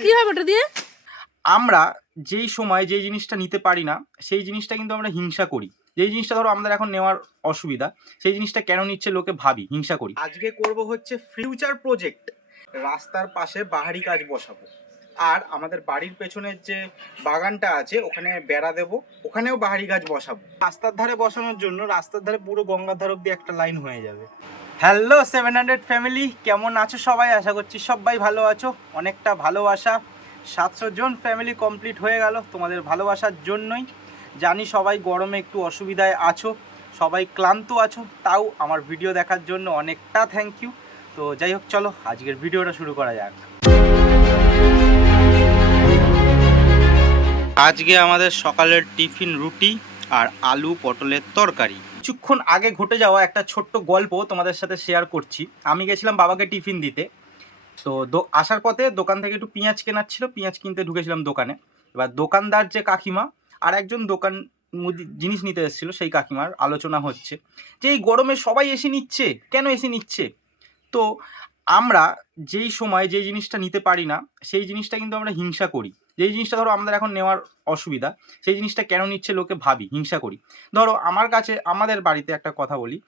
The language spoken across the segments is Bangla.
কি হবে ওটা দিয়ে? আমরা যেই সময় যেই জিনিসটা নিতে পারি না সেই জিনিসটা কিন্তু আমরা হিংসা করি। যেই জিনিসটা ধরো আমাদের এখন নেওয়ার অসুবিধা সেই জিনিসটা কেন নিচ্ছে লোকে ভাবি হিংসা করি। আজকে করব হচ্ছে ফিউচার প্রজেক্ট রাস্তার পাশে বাহারি কাজ বসাবো। আর আমাদের বাড়ির পেছনের যে বাগানটা আছে ওখানে বেড়া দেবো ওখানেও বাহারি গাছ বসাবো। রাস্তার ধারে বসানোর জন্য রাস্তার ধারে পুরো গঙ্গার ধার অব্দি একটা লাইন হয়ে যাবে। হ্যালো সেভেন হান্ড্রেড ফ্যামিলি কেমন আছো সবাই? আশা করছি সবাই ভালো আছো। অনেকটা ভালোবাসা। সাতশো জন ফ্যামিলি কমপ্লিট হয়ে গেল তোমাদের ভালোবাসার জন্যই। জানি সবাই গরমে একটু অসুবিধায় আছো। সবাই ক্লান্ত আছো। তাও আমার ভিডিও দেখার জন্য অনেকটা থ্যাংক ইউ তো যাই হোক, চলো আজকের ভিডিওটা শুরু করা যাক। আজকে আমাদের সকালের টিফিন রুটি আর আলু পটলের তরকারি। কিছুক্ষণ আগে ঘটে যাওয়া একটা ছোট্ট গল্প তোমাদের সাথে শেয়ার করছি। আমি গেছিলাম বাবাকে টিফিন দিতে। তো আসার পথে দোকান থেকে একটু পেঁয়াজ কেনার ছিল, পেঁয়াজ কিনতে ঢুকেছিলাম দোকানে। এবার দোকানদার যে কাকিমা আর একজন দোকান মুদি- জিনিস নিতে এসেছিল, সেই কাকিমার আলোচনা হচ্ছে যে, এই গরমে সবাই এসে নিচ্ছে? কেন এসে নিচ্ছে? তো আমরা যেই সময় যেই জিনিসটা নিতে পারি না, সেই জিনিসটা কিন্তু আমরা হিংসা করি। যেই জিনিসটা ধরো আমাদের এখন নেওয়ার অসুবিধা, সেই জিনিসটা কেন নিচ্ছে লোকে ভাবি, হিংসা করি। ধরো আমার কাছে, আমাদের বাড়িতে একটা কথা বলি,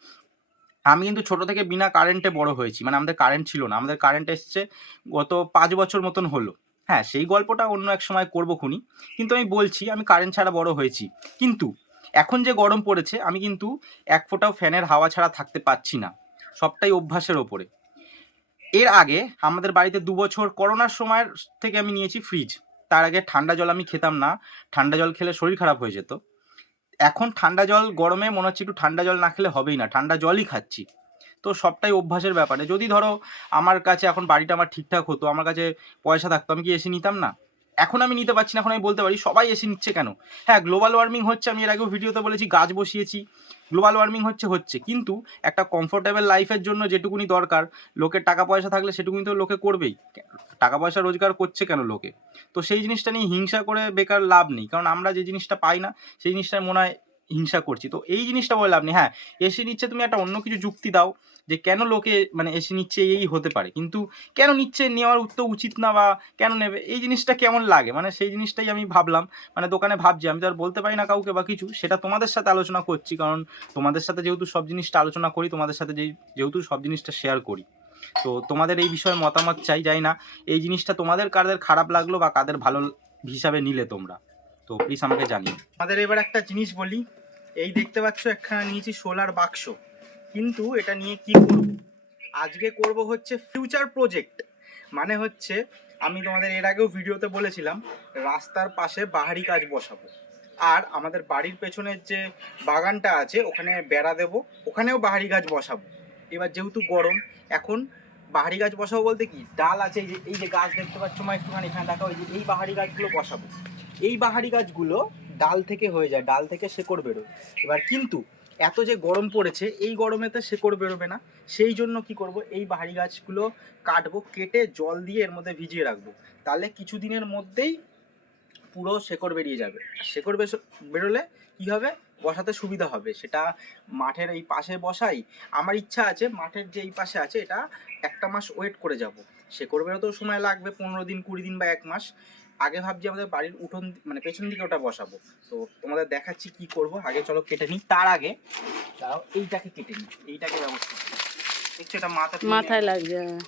আমি কিন্তু ছোট থেকে বিনা কারেন্টে বড় হয়েছি মানে আমাদের কারেন্ট ছিল না, আমাদের কারেন্ট এসছে গত পাঁচ বছর মতন হলো। হ্যাঁ সেই গল্পটা অন্য এক সময় করব খুনি, কিন্তু আমি বলছি, আমি কারেন্ট ছাড়া বড় হয়েছি। কিন্তু এখন যে গরম পড়েছে, আমি কিন্তু এক ফোঁটাও ফ্যানের হাওয়া ছাড়া থাকতে পারছি না, সবটাই অভ্যাসের ওপরে। এর আগে আমাদের বাড়িতে দু বছর করোনার সময়ের থেকে আমি নিয়েছি ফ্রিজ তার আগে ঠান্ডা জল আমি খেতাম না। ঠান্ডা জল খেলে শরীর খারাপ হয়ে যেত। এখন ঠান্ডা জল গরমে মনে হচ্ছে একটু ঠান্ডা জল না খেলে হবেই না, ঠান্ডা জলই খাচ্ছি। তো সবটাই অভ্যাসের ব্যাপারে। যদি ধরো আমার কাছে এখন বাড়িটা আমার ঠিকঠাক হতো, আমার কাছে পয়সা থাকতো, আমি কি এসি নিতাম না? এখন আমি নিতে পারছি না, এখন আমি বলতে পারি, সবাই এসি নিচ্ছে কেন? হ্যাঁ গ্লোবাল ওয়ার্মিং হচ্ছে, আমি এর আগেও ভিডিওতে বলেছি, গাছ বসিয়েছি। গ্লোবাল ওয়ার্মিং হচ্ছে হচ্ছে। কিন্তু একটা কমফোর্টেবল লাইফের জন্য যেটুকুনি দরকার, লোকের টাকা পয়সা থাকলে সেটুকুনি তো লোকে করবেই। টাকা পয়সা রোজগার করছে কেন লোকে? তো সেই জিনিসটা নিয়ে হিংসা করে বেকার লাভ নেই, কারণ আমরা যে জিনিসটা পাই না, সেই জিনিসটা মনে হয় হিংসা করছি। তো এই জিনিসটা বলে লাভ নেই। হ্যাঁ এসি নিচ্ছে, তুমি একটা অন্য কিছু যুক্তি দাও। যে কেন লোকে মানে এসে নিচ্ছে এই হতে পারে। কিন্তু কেন নিচ্ছে, নেওয়ার তো উচিত না বা কেন নেবে? এই জিনিসটা কেমন লাগে? মানে সেই জিনিসটাই আমি ভাবলাম। মানে দোকানে ভাবছি, আমি তো আর বলতে পারি না কাউকে বা কিছু। সেটা তোমাদের সাথে আলোচনা করছি, কারণ তোমাদের সাথে যেহেতু সব জিনিসটা আলোচনা করি, তোমাদের সাথে যেহেতু সব জিনিসটা শেয়ার করি। তো তোমাদের এই বিষয়ে মতামত চাই, যাই না, এই জিনিসটা তোমাদের কাদের খারাপ লাগল বা কাদের ভালো হিসাবে নিলে তোমরা? তো প্লিজ আমাকে জানিও। আমাদের এবার একটা জিনিস বলি। এই দেখতে পাচ্ছ, একখানা নিয়েছি সোলার বাক্স। কিন্তু এটা নিয়ে কি করব? আজকে করব হচ্ছে ফিউচার প্রজেক্ট মানে হচ্ছে, আমি তোমাদের এর আগেও ভিডিওতে বলেছিলাম, রাস্তার পাশে বাহারি কাজ বসাবো। আর আমাদের বাড়ির পেছনের যে বাগানটা আছে, ওখানে বেড়া দেবো, ওখানেও বাহারি গাছ বসাবো। এবার যেহেতু গরম, এখন বাহারি গাছ বসাবো বলতে কি? ডাল আছে, এই যে এই যে গাছ দেখতে পাচ্ছ মা একটুখানি, এখানে দেখা এই যে, এই বাহারি গাছগুলো বসাবো। এই বাহারি গাছগুলো ডাল থেকে হয়ে যায়, ডাল থেকে শেকড় বেরোয়। এবার কিন্তু এত যে গরম পড়েছে, এই গরমেতে শেকড় বেরোবে না। সেই জন্য কি করব? এই বাহারি গাছগুলো কাটবো, কেটে জল দিয়ে এর মধ্যে ভিজিয়ে রাখব। তাহলে কিছু দিনের মধ্যেই পুরো শেকড় বেরিয়ে যাবে। শেকড় বেরোলে কি হবে? বসাতে সুবিধা হবে। সেটা মাঠের এই পাশে বসাই। আমার ইচ্ছা আছে মাঠের যে এই পাশে আছে, এটা একটা মাস ওয়েট করে যাব। শেকড় বেরোতেও সময় লাগবে, পনেরো দিন, কুড়ি দিন বা এক মাস। আগে ভাবছি আমাদের বাড়ির উঠোন মানে পেছন দিকে ওটা বসাবো। তো তোমাদের দেখাচ্ছি কি করব। আগে চলো কেটে নিই। তার আগে দাঁড়াও এইটাকে কেটে নিই। এইটাকে ব্যবস্থা দেখছ এটা মাথা মাথায় লাগছে হ্যাঁ।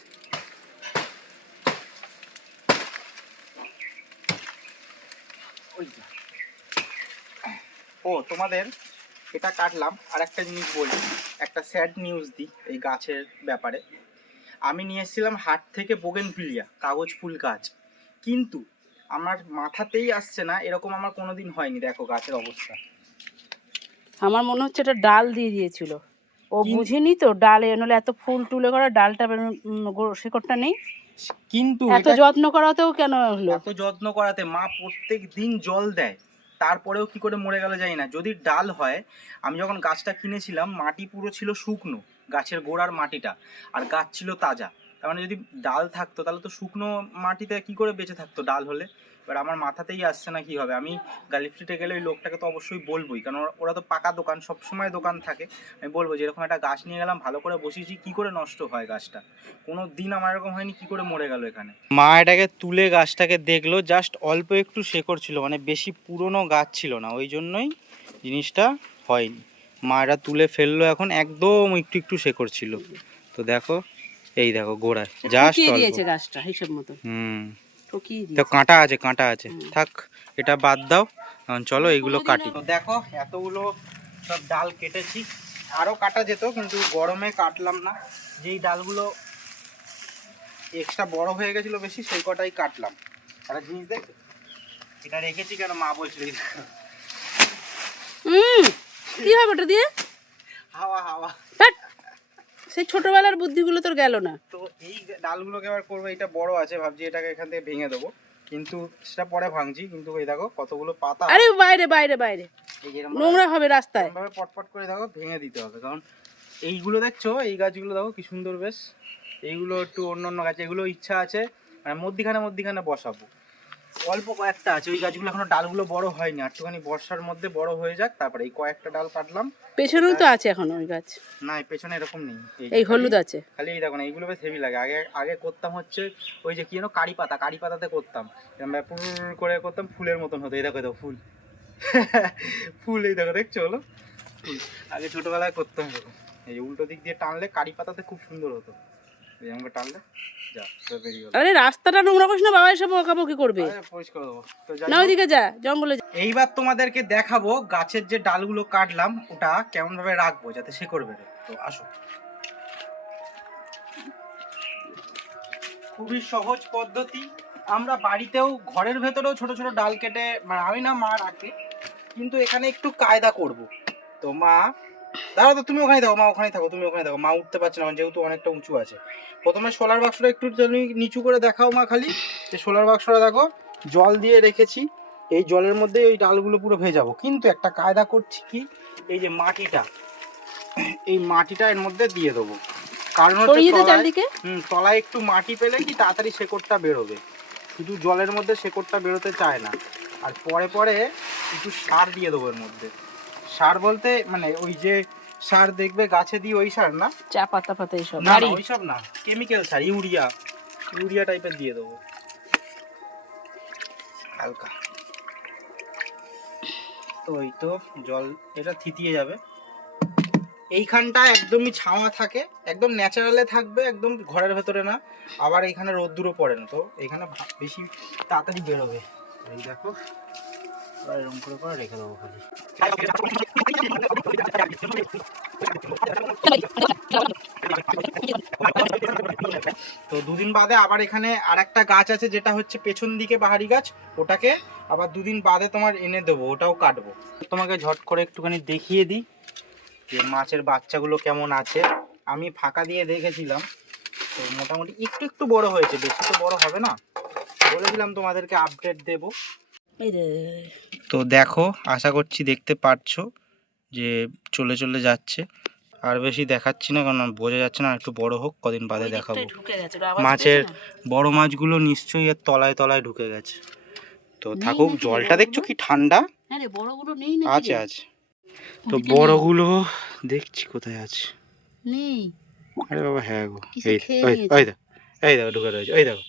ওই যা। ও তোমাদের এটা কাটলাম। আর একটা জিনিস বলি। একটা স্যাড নিউজ দিই এই গাছের ব্যাপারে। আমি নিয়ে এসেছিলাম হাট থেকে বোগেনভিলিয়া কাগজ ফুল গাছ। কিন্তু আমার মাথাতেই আসছে না এরকম আমার কোনোদিন হয়নি। দেখো গাছের অবস্থা। আমার মনে হচ্ছে এটা ডাল দিয়ে দিয়েছিল। ও বুঝিনি তো ডালে নলে এত ফুল তুলে করা ডালটা শেকড়টা নেই? কিন্তু এত যত্ন করাতেও কেন হলো? এত যত্ন করাতে মা প্রত্যেক দিন জল দেয়। তারপরেও কি করে মরে গেল জানি না। যদি ডাল হয় আমি যখন গাছটা কিনেছিলাম মাটি পুরো ছিল শুকনো গাছের গোড়ার মাটিটা। আর গাছ ছিল তাজা। তার মানে যদি ডাল থাকতো, তাহলে তো শুকনো মাটিতে কি করে বেঁচে থাকতো ডাল হলে? এবার আমার মাথাতেই আসছে না কি হবে। আমি গালি ফ্রিটে গেলে ওই লোকটাকে তো অবশ্যই বলবোই, কারণ ওরা তো পাকা দোকান সব সময় দোকান থাকে। আমি বলব যে এরকম একটা গাছ নিয়ে গেলাম, ভালো করে বসিয়েছি, কি করে নষ্ট হয় গাছটা? কোনো দিন আমার এরকম হয়নি, কি করে মরে গেল এখানে? মা এটাকে তুলে গাছটাকে দেখল, জাস্ট অল্প একটু শেকড় ছিল মানে বেশি পুরনো গাছ ছিল না, ওই জন্যই জিনিসটা হয়নি। মা এটা তুলে ফেলল এখন, একদম একটু একটু শেকড় ছিল। তো দেখো এই দেখো গোড়ায় জাস্ট ঠকিয়ে দিয়েছে গাছটা হিসেব মতো। হুম। ঠকিয়ে তো কাঁটা আছে কাঁটা আছে। থাক এটা বাদ দাও। এখন চলো এগুলো কাটি। তো দেখো এতগুলো সব ডাল কেটেছি। আরও কাটা যেত কিন্তু গরমে কাটলাম না। যেই ডালগুলো এক্সট্রা বড় হয়ে গেছিল বেশি সেই কটাই কাটলাম। একটা জিনিস দেখ এটা রেখেছি কেন মা বলছিল হুম কি হবে ওটা দিয়ে? হাওয়া হাওয়া। সেই ছোটবেলার বুদ্ধিগুলো তোর গেল না। তো এই ডালগুলোকে এবার করব এটা বড় আছে ভাবছি এটাকে এখান থেকে ভেঙে দেবো। কিন্তু সেটা পরে ভাঙছি কিন্তু এই দেখো কতগুলো পাতা। আরে বাইরে বাইরে বাইরে। নোংরা হবে রাস্তায়। ভাবে পটপট করে দেখো ভেঙে দিতে হবে কারণ এইগুলো দেখছ এই গাছগুলো দেখো কি সুন্দর বেশ। এইগুলো একটু অন্য অন্য গাছ এগুলো ইচ্ছা আছে মানে মধ্যিখানে মধ্যিখানে বসাবো। অল্প কয়েকটা আছে। ওই গাছগুলো এখনও ডালগুলো বড় হয়নি। একটুখানি বর্ষার মধ্যে বড় হয়ে যাক তারপরে এই কয়েকটা ডাল কাটলাম। পেছনেও তো আছে এখন ওই গাছ। না পেছনে এরকম নেই। এই হলুদ আছে। খালি এই দেখো না এইগুলো বেশ হেভি লাগে। আগে আগে করতাম হচ্ছে ওই যে কি যেন কারি পাতা কারি পাতাতে করতাম। এরম ভাবে পুর করে করতাম ফুলের মতন হতো। এই দেখো দেখো ফুল। ফুল এই দেখো দেখছ হলো আগে ছোটবেলায় করতাম এই উল্টো দিক দিয়ে টানলে কারি পাতাতে খুব সুন্দর হতো। এই টানলে? যা বেরিয়ে গেল। আরে রাস্তাটা নোংরা করিস না বাবা এসব করবে। পরিষ্কার দেবো। না ওইদিকে যা জঙ্গলে এইবার তোমাদেরকে দেখাবো গাছের যে ডালগুলো কাটলাম ওটা কেমন ভাবে রাখব যাতে শেকড় বেরোয় তো আসো। খুবই সহজ পদ্ধতি। আমরা বাড়িতেও ঘরের ভেতরেও ছোট ছোট ডাল কেটে মানে আমি না মা রাখে কিন্তু এখানে একটু কায়দা করব। তো মা দাঁড়াও তো তুমি ওখানে থাকো মা ওখানে থাকো তুমি ওখানে থাকো। মা উঠতে পারছে না যেহেতু অনেকটা উঁচু আছে। প্রথমে সোলার বাক্সটা একটু তুমি নিচু করে দেখাও মা খালি। যে সোলার বাক্সটা দেখো জল দিয়ে রেখেছি। এই জলের মধ্যে ওই ডালগুলো পুরো ভেজাবো কিন্তু একটা কায়দা করছি কি এই যে মাটিটা এই মাটিটা এর মধ্যে দিয়ে দেবো। কারণ হচ্ছে হুম তলায় একটু মাটি পেলে কি তাড়াতাড়ি শেকড়টা বেরোবে। শুধু জলের মধ্যে শেকড়টা বেরোতে চায় না। আর পরে পরে একটু সার দিয়ে দেবো এর মধ্যে। সার বলতে মানে ওই যে সার দেখবে গাছে দিয়ে ওই সার না? চা পাতা পাতা এইসব। না বাড়ি? ওইসব না। কেমিক্যাল সার ইউরিয়া। ইউরিয়া টাইপের দিয়ে দেবো। হালকা। তো ওই তো জল এটা থিতিয়ে যাবে। এইখানটা একদমই ছাওয়া থাকে একদম ন্যাচারালে থাকবে একদম ঘরের ভেতরে না। আবার এখানে রোদ্দুরও পড়ে না তো এখানে বেশি তাড়াতাড়ি বেরোবে। এই দেখো। এরকম করে করে রেখে দেবো খালি। তো দুদিন বাদে আবার এখানে আর একটা গাছ আছে, যেটা হচ্ছে পেছন দিকে বাহারি গাছ। ওটাকে আবার দুদিন বাদে তোমার এনে দেবো, ওটাও কাটবো। তোমাকে ঝট করে একটুখানি দেখিয়ে দিই যে মাছের বাচ্চাগুলো কেমন আছে। আমি ফাঁকা দিয়ে দেখেছিলাম, তো মোটামুটি একটু একটু বড় হয়েছে, বেশি তো বড় হবে না। বলেছিলাম তোমাদেরকে আপডেট দেব। তো দেখো আশা করছি দেখতে পারছ যে চলে চলে যাচ্ছে। আর বেশি দেখাচ্ছি না কারণ বোঝা যাচ্ছে না একটু বড় হোক কদিন বাদে দেখাবো। মাছের বড় মাছগুলো নিশ্চয়ই এর তলায় তলায় ঢুকে গেছে। তো থাকুক জলটা দেখছ কি ঠান্ডা? হ্যাঁ আছে আছে। তো বড়গুলো দেখছি কোথায় আছে। নেই? আরে বাবা হ্যাঁ গো এই দেখো এই দেখো ঢুকে রয়েছে এই দেখো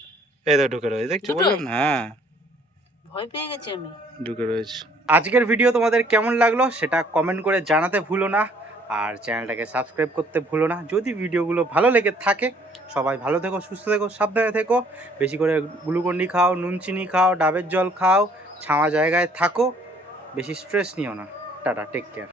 এই দেখো ঢুকে রয়েছে দেখছ বললাম না হ্যাঁ। ভয় পেয়ে গেছি আমি। ঢুকে রয়েছে। আজকের ভিডিও তোমাদের কেমন লাগল সেটা কমেন্ট করে জানাতে ভুলো না, আর চ্যানেলটাকে সাবস্ক্রাইব করতে ভুলো না। যদি ভিডিওগুলো ভালো লেগে থাকে, সবাই ভালো থেকো, সুস্থ থেকো, সাবধানে থেকো। বেশি করে গ্লুকন্ডি খাও নুন চিনি খাও, ডাবের জল খাও, ছাওয়া জায়গায় থাকো। বেশি স্ট্রেস নিও না। Tata take care